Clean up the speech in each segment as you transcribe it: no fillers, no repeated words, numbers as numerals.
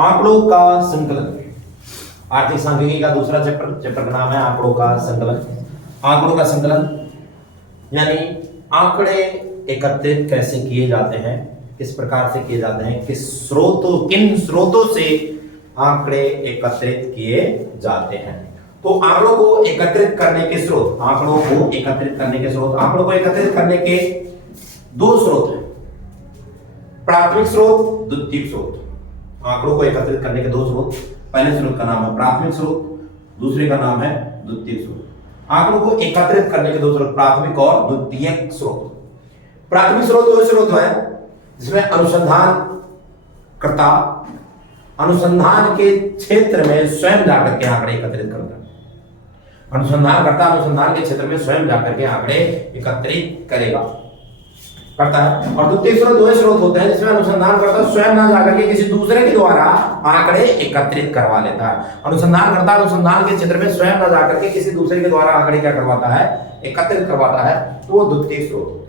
आंकड़ों का संकलन। आर्थिक सांख्यिकी का दूसरा चैप्टर का नाम है आंकड़ों का संकलन। आंकड़ों का संकलन यानी आंकड़े एकत्रित कैसे किए जाते हैं, किस प्रकार से किए जाते हैं, किन स्रोतों से आंकड़े एकत्रित किए जाते हैं। तो आंकड़ों को एकत्रित करने के स्रोत, आंकड़ों को एकत्रित करने के दो स्रोत हैं, प्राथमिक स्रोत, द्वितीयक स्रोत। आंकड़ों को एकत्रित करने के दो स्रोत, पहले स्रोत का नाम है प्राथमिक स्रोत, दूसरे का नाम है द्वितीयक स्रोत। आंकड़ों को एकत्रित करने के दो स्रोत, प्राथमिक और द्वितीयक स्रोत। प्राथमिक स्रोत वो स्रोत है जिसमें अनुसंधानकर्ता अनुसंधान के क्षेत्र में स्वयं जाकर के आंकड़े एकत्रित करता है। अनुसंधानकर्ता अनुसंधान के क्षेत्र में स्वयं जाकर के आंकड़े एकत्रित करता है। और द्वितीय स्रोत वो स्रोत होते हैं जिसमें अनुसंधानकर्ता स्वयं ना जाकर के किसी दूसरे के द्वारा आंकड़े एकत्रित करवा लेता है। अनुसंधानकर्ता अनुसंधान के क्षेत्र में स्वयं ना जाकर के किसी दूसरे के द्वारा आंकड़े क्या करवाता है, एकत्रित करवाता है, तो वो द्वितीय स्रोत होते हैं।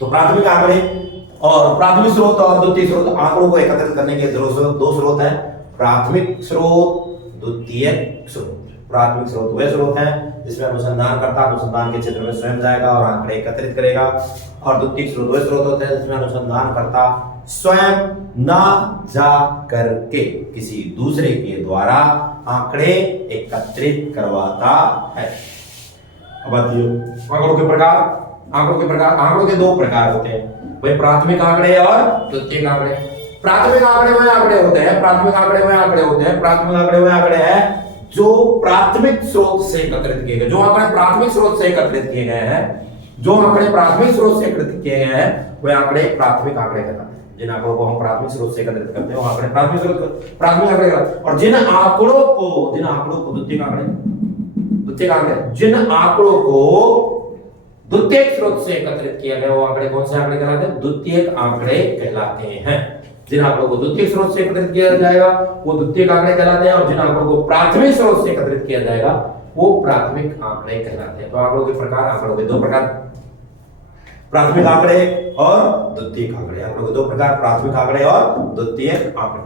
तो प्राथमिक आंकड़े और प्राथमिक स्रोत और द्वितीय स्रोत, आंकड़ों को एकत्रित करने के दो स्रोत हैं, प्राथमिक स्रोत, द्वितीयक स्रोत। प्राथमिक स्रोत वे स्रोत हैं जिसमें अनुसंधानकर्ता अनुसंधान के क्षेत्र में स्वयं जाएगा और आंकड़े एकत्रित करेगा, और द्वितीयक स्रोत वे स्रोत होते हैं जिसमें अनुसंधानकर्ता स्वयं ना जा करके किसी दूसरे के द्वारा आंकड़े एकत्रित करवाता है। अब आंकड़ों के प्रकार। आंकड़ों के दो प्रकार होते हैं, वे प्राथमिक आंकड़े और द्वितीयक आंकड़े। प्राथमिक आंकड़े वे आंकड़े होते हैं जो प्राथमिक स्रोत से एकत्रित किए गए, जो आंकड़े प्राथमिक स्रोत से एकत्रित किए गए हैं, वे आंकड़े प्राथमिक आंकड़े कहलाते हैं। जिन आंकड़ों को हम प्राथमिक स्रोत से एकत्रित करते हैं वो आंकड़े प्राथमिक आंकड़े कहलाते हैं। और जिन आंकड़ों को द्वितीयक स्रोत से एकत्रित किया गया वो आंकड़े कौन से आंकड़े कहलाते हैं, द्वितीयक आंकड़े कहलाते हैं। जिन आंकड़ों को द्वितीयक स्रोत से एकत्रित किया जाएगा वो द्वितीयक आंकड़े कहलाते हैं, और जिन आंकड़ों को प्राथमिक स्रोत से एकत्रित किया जाएगा वो प्राथमिक आंकड़े कहलाते हैं। तो आंकड़ों के प्रकार, आंकड़ों के दो प्रकार, प्राथमिक आंकड़े और द्वितीयक आंकड़े। आंकड़ों के दो प्रकार, प्राथमिक आंकड़े और द्वितीयक आंकड़े।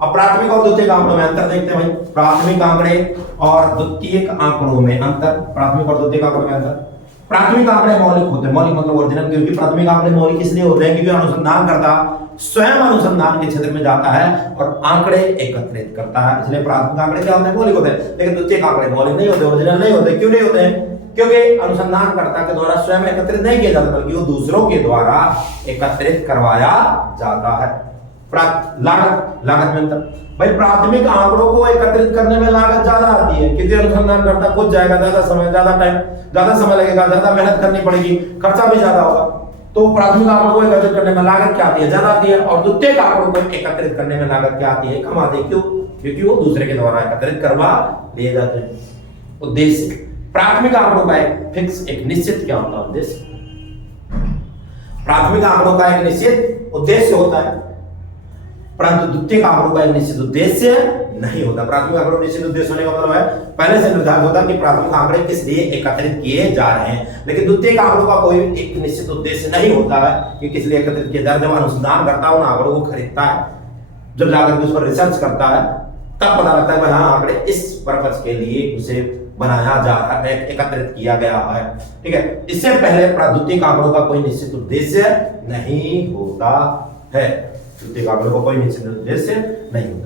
अब प्राथमिक और द्वितीयक आंकड़ों में अंतर देखते हैं भाई। प्राथमिक आंकड़े और द्वितीयक आंकड़ों में अंतर, प्राथमिक और द्वितीयक आंकड़ों में अंतर। प्राथमिक आंकड़े मौलिक होते हैं, मौलिक मतलब ओरिजिनल, क्योंकि प्राथमिक आंकड़े मौलिक इसलिए होते हैं क्योंकि अनुसंधानकर्ता स्वयं अनुसंधान के क्षेत्र में जाता है और आंकड़े एकत्रित करता है, इसलिए प्राथमिक आंकड़े क्या होते हैं, मौलिक होते हैं। लेकिन द्वितीयक आंकड़े मौलिक नहीं होते, ओरिजिनल नहीं होते। क्यों नहीं होते हैं? क्योंकि अनुसंधानकर्ता के द्वारा स्वयं एकत्रित नहीं किया जाता, बल्कि वो दूसरों के द्वारा एकत्रित करवाया जाता है। लागत में अंतर भाई, प्राथमिक आंकड़ों को एकत्रित करने में लागत ज्यादा आती है क्योंकि अनुसंधानकर्ता खुद जाएगा, ज्यादा समय लगेगा, ज्यादा मेहनत करनी पड़ेगी, खर्चा भी ज्यादा होगा। तो प्राथमिक आंकड़ों को एकत्रित करने में लागत क्या आती है, ज्यादा आती है, और द्वितीयक आंकड़ों को एकत्रित करने में लागत क्या आती है, कम आती है। क्यों? क्योंकि वो दूसरे के द्वारा एकत्रित करवा लिए जाते हैं। उद्देश्य, प्राथमिक आंकड़ों का एक फिक्स, एक निश्चित क्या होता है, उद्देश्य। प्राथमिक आंकड़ों का एक निश्चित उद्देश्य होता है, परंतु द्वितीयक आंकड़ों का एक निश्चित उद्देश्य नहीं होता। प्राथमिक आंकड़ों का निश्चित उद्देश्य होने का मतलब है पहले से निर्धारित होता है कि प्राथमिक आंकड़े किस लिए एकत्रित किए जा रहे हैं, लेकिन द्वितीयक आंकड़ों का कोई एक निश्चित उद्देश्य नहीं होता है कि किस लिए एकत्रित किए जा रहे हैं। जब अनुसंधान करता है, उन आंकड़ों को खरीदता है, जब जाकर के उस पर रिसर्च करता है, तब पता लगता है कि हाँ आंकड़े इस पर्पस के लिए उसे बनाया जा रहा है, एकत्रित किया गया है। ठीक है, इससे पहले द्वितीयक आंकड़ों का कोई निश्चित उद्देश्य नहीं होता है। द्वितीयक आंकड़ों का कोई निश्चित उद्देश्य नहीं होता।